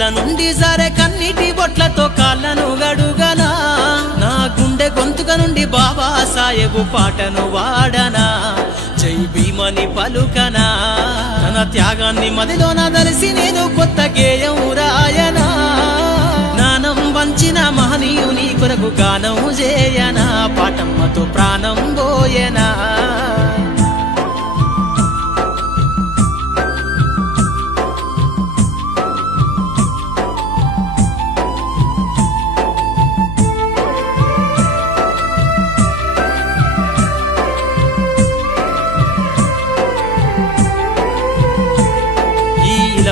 కళ్ళ నుండి జారే కన్నీటి బొట్లతో కాళ్ళను గడుగనా నా గుండె గొంతుక నుండి బాబా సాహెబు పాటను వాడనా జై భీమని పలుకనా తన త్యాగాన్ని మదిలోన దలిసి నేను కొత్త గేయం రాయనా జ్ఞానం వంచిన మహనీయుని కొరకు గానం చేయనా పాటమ్మతో ప్రాణం పోయనా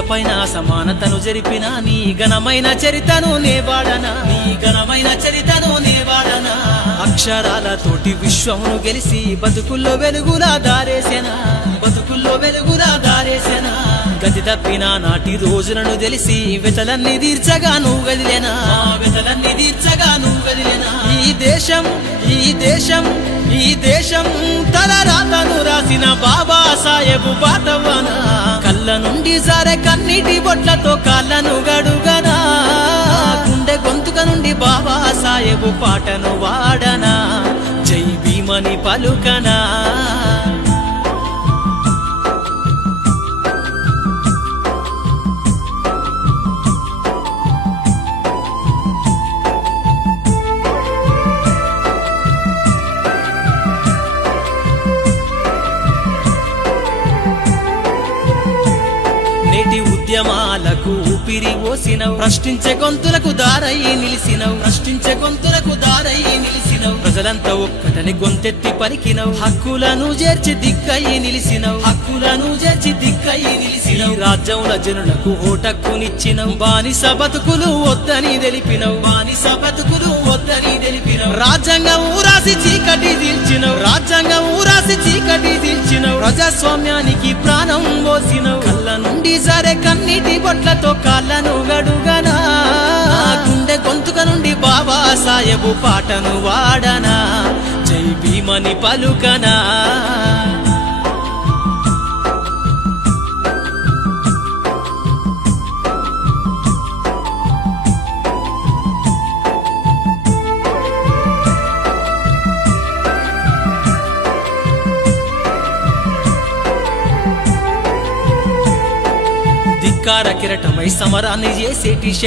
పైన సమానతను జరిపిన నీ ఘనమైన చరితను నేవాడనా నీ ఘనమైన చరితను నేవాడనా అక్షరాలతోటి విశ్వమును గెలిసి బతుకుల్లో వెలుగులా దారేసెనా బతుకుల్లో వెలుగులా దారేసెనా గతి తప్పిన నాటి రోజులను తెలిసి వెతలన్నీ తీర్చగా నువ్వు గదిలేనా వెతలన్నీ తీర్చగా నువ్వు గదిలేనా ఈ దేశం తలరాతను రాసిన బాబా సాహెబు పాటవనా కళ్ళ నుండి జారే కన్నీటి బొట్లతో కాళ్ళను గడుగనా గుండె గొంతుక నుండి బాబా సాహెబు పాటను వాడనా జై భీమని పలుకనా నేటి ఉద్యమాలకు ఊపిరి ఓసినవు ప్రశ్నించే గొంతులకు దారయి నిలిసినవు ప్రశ్నించే గొంతులకు దారయి నిలిసినవు ప్రజలంతా ఒక్కటని గొంతెత్తి పలికినవు హక్కులను చేర్చి దిక్కయి నిలిసినవు హక్కులను చేర్చి దిక్కయి నిలిసినవు రాజ్యంల జనులకు ఓటక్కునిచ్చినవు బానిస బతుకులు వద్దని తెలిపినవు బానిస బతుకులు వద్దని తెలిపినవు రాజ్యాంగం ఊరాసి చీకటి తీల్చినవు రాజ్యాంగం ఊరాసి చీకటి తీల్చినవు ప్రజాస్వామ్యానికి ప్రాణం పోసినవు కళ్ళ నుండి జారే కన్నీటి బొట్లతో కాళ్ళను గడుగనా గుండె గొంతుక నుండి బాబా సాహెబు పాటను వాడనా జై భీమని పలుకనా ధిక్కార కిరటమై సమరాన్ని చేసేటి శక్తి